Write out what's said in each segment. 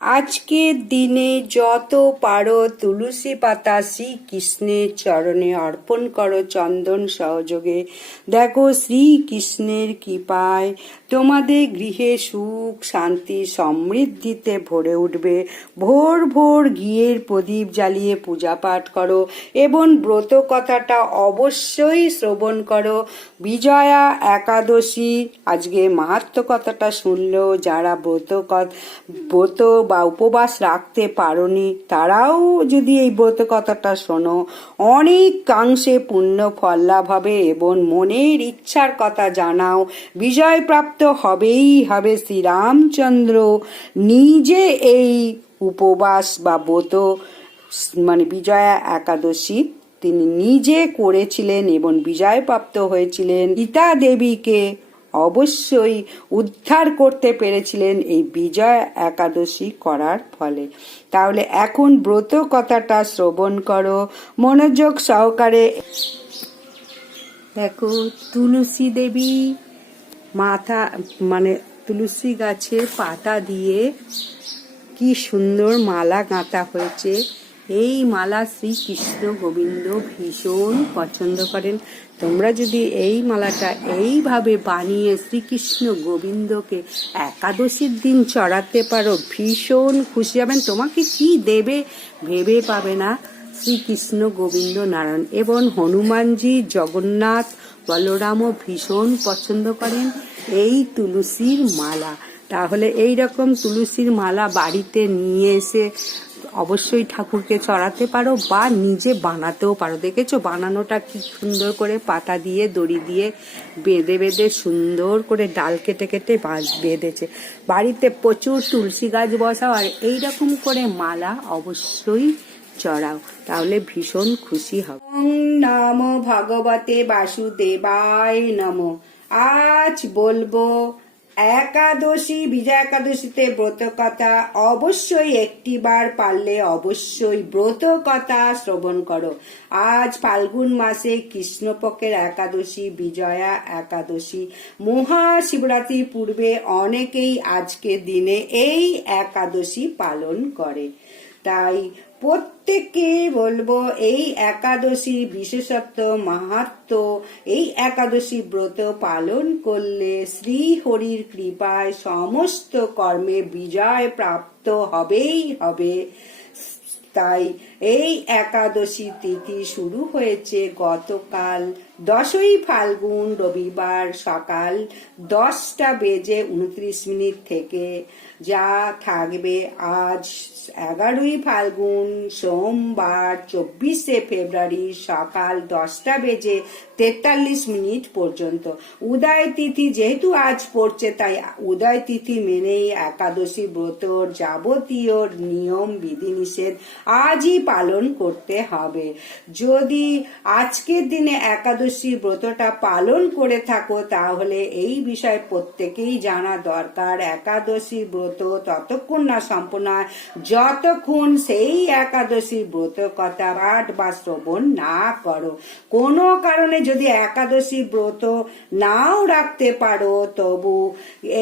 আজকের দিনে যত পারো তুলসী পাতা শ্রীকৃষ্ণের চরণে অর্পণ করো চন্দন সহযোগে। দেখো শ্রীকৃষ্ণের কৃপায় তোমাদের গৃহে সুখ, শান্তি, সমৃদ্ধিতে ভরে উঠবে। ভোর ভোর ঘিয়ের প্রদীপ জ্বালিয়ে পূজা পাঠ করো এবং ব্রত কথাটা অবশ্যই শ্রবণ করো। বিজয়া একাদশী, আজকে মাহাত্ম কথাটা শুনলেও যারা ব্রত ব্রত বা উপবাস রাখতে পারোনি, তারাও যদি এই ব্রত কথাটা শোনো। অনেকাংশে পুণ্য ফল লাভ হবে এবং মনের ইচ্ছার কথা জানাও। বিজয় প্রাপ্ত হবেই, হবে শ্রীরামচন্দ্র। নিজে এই উপবাস বা ব্রত মানে বিজয়া একাদশী তিনি নিজে করেছিলেন এবং বিজয়প্রাপ্ত হয়েছিলেন। গীতা দেবীকে অবশ্যই উদ্ধার করতে পেরেছিলেন এই বিজয় একাদশী করার ফলে। তাহলে এখন ব্রত কথাটা শ্রবণ করো, মনোযোগ সহকারে। দেখো, তুলসী দেবী মাথা মানে তুলসী গাছের পাতা দিয়ে কি সুন্দর মালা গাঁথা হয়েছে। এই মালা শ্রীকৃষ্ণ গোবিন্দ ভীষণ পছন্দ করেন। তোমরা যদি এই মালাটা এইভাবে বানিয়ে শ্রীকৃষ্ণ গোবিন্দকে একাদশীর দিন চড়াতে পারো, ভীষণ খুশি হবেন। তোমাকে কি দেবে ভেবে পাবে না। শ্রীকৃষ্ণ গোবিন্দ নারায়ণ এবং হনুমানজি জগন্নাথ বলরামও ভীষণ পছন্দ করেন এই তুলসীর মালা। তাহলে এই রকম তুলসীর মালা বাড়িতে নিয়ে এসে অবশ্যই ঠাকুরকে চড়াতে পারো বা নিজে বানাতেও পারো। দেখেছ? বানানোটা কি সুন্দর করে পাতা দিয়ে, দড়ি দিয়ে বেঁধে বেঁধে সুন্দর করে ডাল কেটে কেটে বেঁধেছে। বাড়িতে প্রচুর তুলসী গাছ বসাও আর এইরকম করে মালা অবশ্যই চড়াও, তাহলে ভীষণ খুশি হবে। নম ভগবতে বাসুদেবায় নম। আজ বলব, একাদশী, বিজয় একাদশীতে ব্রত কথা অবশ্যই একটি বার পারলে অবশ্যই ব্রত কথা শ্রবণ করো। আজ ফাল্গুন মাসে কৃষ্ণপক্ষের একাদশী, বিজয়া একাদশী। মহাশিবরাত্রির পূর্বে অনেকেই আজকের দিনে এই একাদশী পালন করে। তাই প্রত্যেককে বলব, এই একাদশী বিশেষত্ব মাহাত্ম, এই একাদশী ব্রত পালন করলে শ্রী হরির কৃপায় সমস্ত কর্মে বিজয় প্রাপ্ত হবেই হবে। তাই এই একাদশী তিথি শুরু হয়েছে গতকাল দশই ফাল্গুন রবিবার সকাল দশটা বেজে উনত্রিশ মিনিট থেকে, যা থাকবে আজ এগারোই ফাল্গুন সোমবার চব্বিশে ফেব্রুয়ারি সকাল দশটা বেজে তেতাল্লিশ মিনিট পর্যন্ত। উদয় তিথি যেহেতু আজ পড়ছে, তাই উদয় তিথি মেনেই একাদশী ব্রতর যাবতীয় নিয়ম, বিধিনিষেধ আজই পালন করতে হবে। যদি আজকের দিনে একাদশী ব্রতটা পালন করে থাকো, তাহলে এই বিষয় প্রত্যেকেই জানা দরকার। একাদশী ব্রত ততক্ষণ না সম্পূর্ণ যতক্ষণ সেই একাদশী ব্রত কথা পাঠ বা শ্রবণ না করো। কোনো কারণে যদি একাদশী ব্রত নাও রাখতে পারো, তবু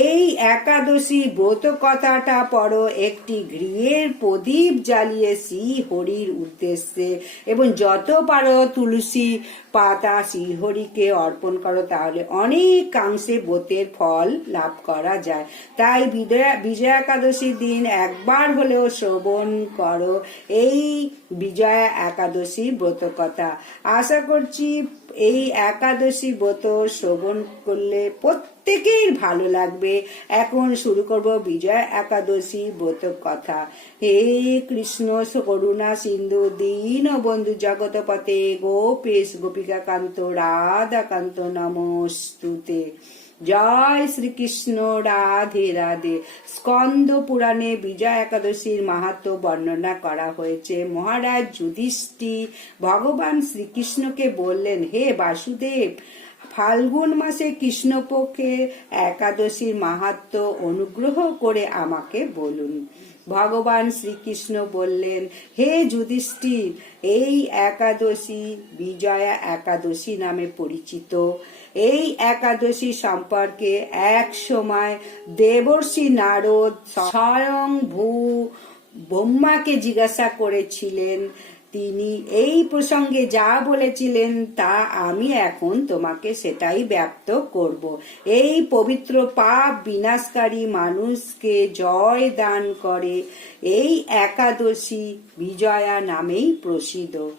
এই একাদশী ব্রত কথাটা পড়ো। একটি গৃহের প্রদীপ জ্বালিয়ে শ্রী হরির উদ্দেশ্যে। এবং যত পারো তুলসী পাতা শ্রীহরিকে অর্পণ করো, তাহলে অনেকাংশে বোতের ফল লাভ করা যায়। তাই বিজয়া বিজয়া একাদশীর দিন একবার হলেও শ্রবণ করো। এই বিজয়া একাদশী ব্রত কথা আশা করছি এই একাদশী ব্রত শ্রবণ করলে প্রত্যেকের ভালো লাগবে। এখন শুরু করব বিজয় একাদশী ব্রত কথা। হে কৃষ্ণ, করুণা, সিন্ধু, দীন বন্ধু জগত পথে গোপেশ, গোপিকাকান্ত, রাধাকান্ত রাধা কান্ত নমস্তুতে। জয় শ্রীকৃষ্ণ, রাধে রাধে। স্কন্দ পুরাণে বিজয় একাদশীর মাহাত্ম বর্ণনা করা হয়েছে। মহারাজ যুধিষ্ঠি ভগবান শ্রীকৃষ্ণকে বললেন, হে বাসুদেব, ফাল্গুন মাসে কৃষ্ণপক্ষে একাদশীর মাহাত্ম অনুগ্রহ করে আমাকে বলুন। ভগবান শ্রীকৃষ্ণ বললেন, হে যুধিষ্ঠির, এই একাদশী বিজয়া একাদশী নামে পরিচিত। এই একাদশী সম্পর্কে এক সময় দেবর্ষি নারদ স্বয়ং ভূ ব্রহ্মাকে জিজ্ঞাসা করেছিলেন, তিনি এই প্রসঙ্গে যা বলেছিলেন তা আমি এখন তোমাকে সেটাই ব্যক্ত করব। এই পবিত্র পাপ বিনাশকারী মানুষকে জয় দান করে এই একাদশী বিজয়া নামেই প্রসিদ্ধ।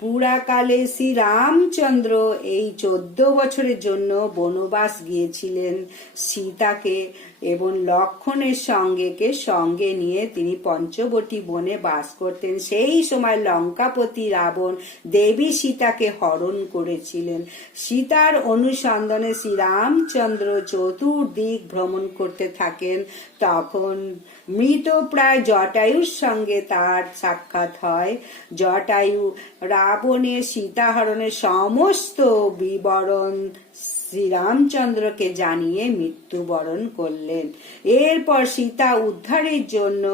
পুরাকালে শ্রী রামচন্দ্র এই চোদ্দ বছরের জন্য বনবাস গিয়েছিলেন। সীতাকে এবং লক্ষণের সঙ্গেকে সঙ্গে নিয়ে তিনি পঞ্চবটী বনে বাস করতেন। সেই সময় লঙ্কাপতি রাবণ দেবী সীতাকে হরণ করেছিলেন। সীতার অনুসন্ধানে শ্রীরামচন্দ্র চতুর্দিক ভ্রমণ করতে থাকেন। তখন মৃত প্রায় জটায়ুর সঙ্গে তার সাক্ষাৎ হয়। জটায়ু রাবণের সীতাহরণের সমস্ত বিবরণ শ্রীরামচন্দ্রকে জানিয়ে মৃত্যুবরণ করলেন। এরপর সীতা উদ্ধারের জন্য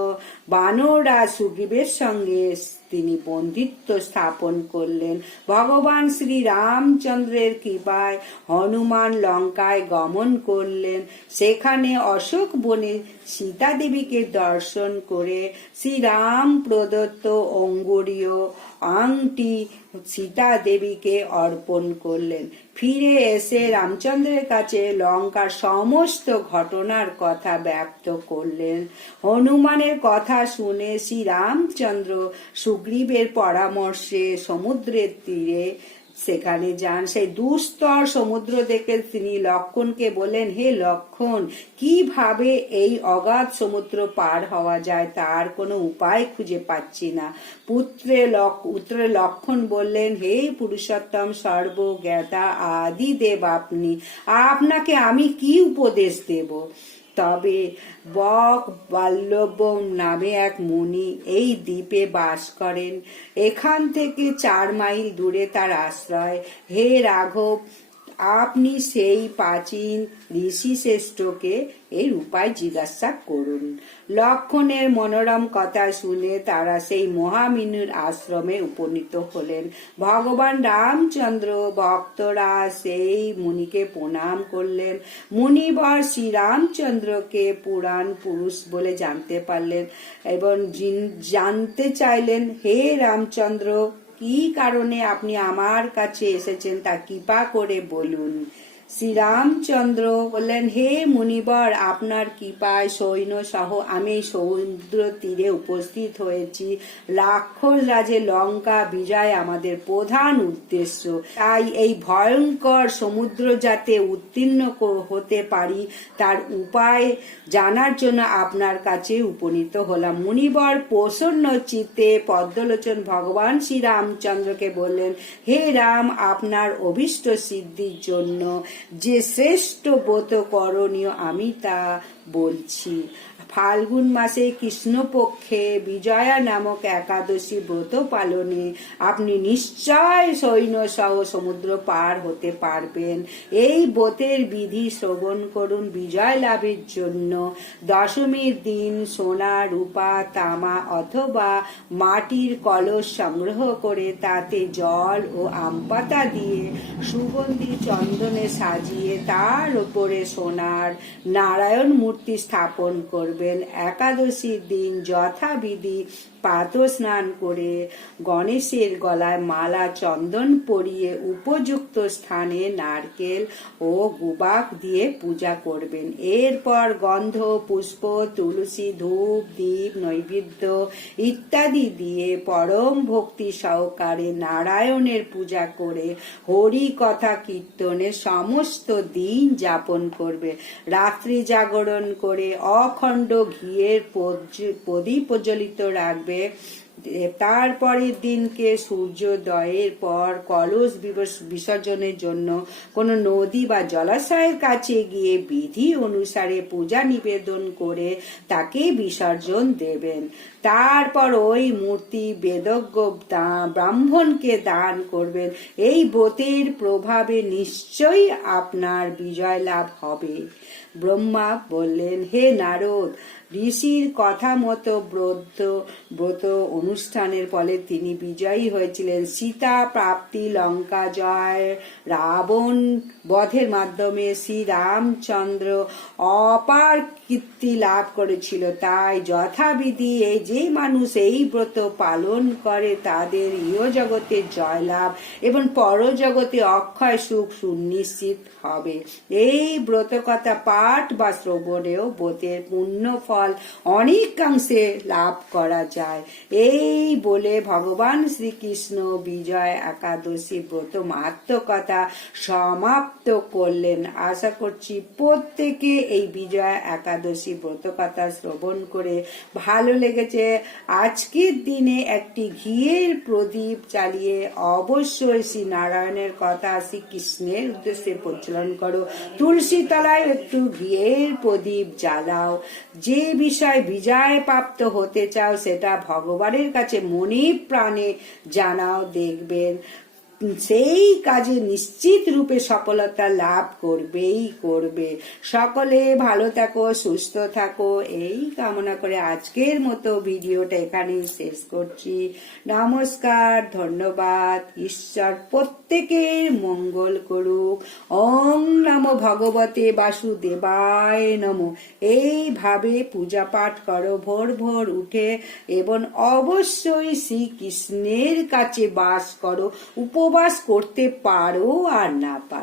বানরা সুগ্রীবের সঙ্গে তিনি বন্ধিত্ব স্থাপন করলেন। ভগবান শ্রী রামচন্দ্রের কৃপায় হনুমান লঙ্কায় গমন করলেন। সেখানে অশোক বনে সীতা দেবীকে দর্শন করে শ্রীরাম প্রদত্ত অঙ্গুরীয় আংটি সীতা দেবীকে অর্পণ করলেন। ফিরে এসে রামচন্দ্রের কাছে লঙ্কার সমস্ত ঘটনার কথা ব্যক্ত করলেন। হনুমানের কথা শুনে শ্রী রামচন্দ্র সুগ্রীবের পরামর্শে সমুদ্রের তীরে সেখানে যান। সেই দুস্তর সমুদ্র দেখে তিনি লক্ষণকে বললেন, হে লক্ষণ, কীভাবে এই অগাধ সমুদ্র পার হওয়া যায় তার কোনো উপায় খুঁজে পাচ্ছি না? পুত্রে উত্তরে লক্ষণ বললেন, হে পুরুষোত্তম সর্বজ্ঞাতা আদি দেব আপনি, আপনাকে আমি কি উপদেশ দেব? তবে বক বাল্যব নামে এক মুনি এই দ্বীপে বাস করেন। এখান থেকে চার মাইল দূরে তার আশ্রয়। হে রাঘব আপনি সেই প্রাচীন ঋষি শ্রেষ্ঠকে এর উপায় জিজ্ঞাসা করুন। লক্ষণের মনোরম কথা শুনে তারা সেই মহামিনুর আশ্রমে উপনীত হলেন। ভগবান রামচন্দ্র ভক্তরা সেই মুনিকে প্রণাম করলেন। মুনিবর শ্রীরামচন্দ্রকে পুরাণ পুরুষ বলে জানতে পারলেন এবং জানতে চাইলেন, হে রামচন্দ্র কি কারণে আপনি আমার কাছে এসেছেন তা কৃপা করে বলুন। শ্রীরামচন্দ্র বললেন, হে মুনিবর, আপনার কৃপায় সৈন্য সহ আমি সমুদ্র তীরে উপস্থিত হয়েছি। রাক্ষস রাজে লঙ্কা বিজয় আমাদের প্রধান উদ্দেশ্য। তাই এই ভয়ঙ্কর সমুদ্র যাতে উত্তীর্ণ হতে পারি, তার উপায় জানার জন্য আপনার কাছে উপনীত হলাম। মুনিবর প্রসন্ন চিত্তে পদ্মলোচন ভগবান শ্রীরামচন্দ্রকে বললেন, হে রাম, আপনার অভিষ্ট সিদ্ধির জন্য যে শ্রেষ্ঠ ব্রত করণীয় আমি তা বলছি। ফাল্গুন মাসে কৃষ্ণপক্ষে বিজয়া নামক একাদশী ব্রত পালনে আপনি নিশ্চয় সৈন্য সহ সমুদ্র পার হতে পারবেন। এই ব্রতের বিধি শ্রবণ করুন বিজয় লাভের জন্য। দশমীর দিন সোনা, রূপা, তামা অথবা মাটির কলস সংগ্রহ করে তাতে জল ও আমপাতা দিয়ে সুগন্ধি চন্দনে সাজিয়ে তার উপরে সোনার নারায়ণ মূর্তি স্থাপন করবেন। একাদশীর দিন যথাবিধি পাত স্নান করে গণেশের গলায় মালা চন্দন পরিয়ে উপযুক্ত স্থানে নারকেল ও গুবাক দিয়ে পূজা করবেন। এরপর গন্ধ, পুষ্প, তুলসী, ধূপ, দীপ, নৈবেদ্য ইত্যাদি দিয়ে পরম ভক্তি সহকারে নারায়ণের পূজা করে হরি কথা কীর্তনে সমস্ত দিন যাপন করবে। রাত্রি জাগরণ করে অখণ্ড ঘিয়ের প্রদীপ প্রজ্বলিত রাখবে। ver. তারপরের দিনকে সূর্যোদয়ের পর কলস বিসর্জনের জন্য কোনো নদী বা জলাশয়ের কাছে গিয়ে বিধি অনুসারে পূজা নিবেদন করে তাকে বিসর্জন দেবেন। তারপর ওই মূর্তি বেদজ্ঞ ব্রাহ্মণকে দান করবেন। এই ব্রতের প্রভাবে নিশ্চয়ই আপনার বিজয় লাভ হবে। ব্রহ্মা বললেন, হে নারদ, ঋষির কথা মতো ব্রত ব্রত অনুষ্ঠানের ফলে তিনি বিজয়ী হয়েছিলেন। সীতা প্রাপ্তি লঙ্কা জয় রাবণ বধের মাধ্যমে শ্রী রামচন্দ্র অপার কীর্তি লাভ করেছিল। তাই যথাবিধি এই যে মানুষ এই ব্রত পালন করে, তাদের ইহ জগতে জয়লাভ এবং পরজগতে অক্ষয় সুখ সুনিশ্চিত হবে। এই ব্রতকথা পাঠ বা শ্রবণেও ব্রতের পুণ্য ফল অনেকাংশে লাভ করা যায়। এই বলে ভগবান শ্রীকৃষ্ণ বিজয় একাদশী ব্রত মাহাত্ম কথা সমাপ্ত করলেন। আশা করছি প্রত্যেকে এই বিজয় একাদশী ব্রত কথা শ্রবণ করে ভালো লেগেছে। আজকের দিনে একটি ঘিয়ের প্রদীপ চালিয়ে অবশ্যই শ্রী নারায়ণের কথা শ্রীকৃষ্ণের উদ্দেশ্যে প্রচলন করো। তুলসী তলায় একটু ঘিয়ের প্রদীপ জ্বালাও। যে বিষয় বিজয় প্রাপ্ত হতে চাও সেটা ভগবানের কাছে মনে প্রাণে জানাও, দেখবেন। সেই কাজে নিশ্চিত রূপে সফলতা লাভ করবেই করবে। সকলে ভালো থাকো, সুস্থ থাকো। এই কামনা করে আজকের মতো ভিডিওটা এখানেই শেষ করছি। নমস্কার, ধন্যবাদ। ঈশ্বর প্রত্যেকের মঙ্গল করুক। ওং নম ভগবতে বাসুদেবায় নম। এইভাবে পূজা পাঠ করো, ভোর ভোর উঠে, এবং অবশ্যই শ্রীকৃষ্ণের কাছে বাস করো। উপবাস করতে পারো আর না পারো।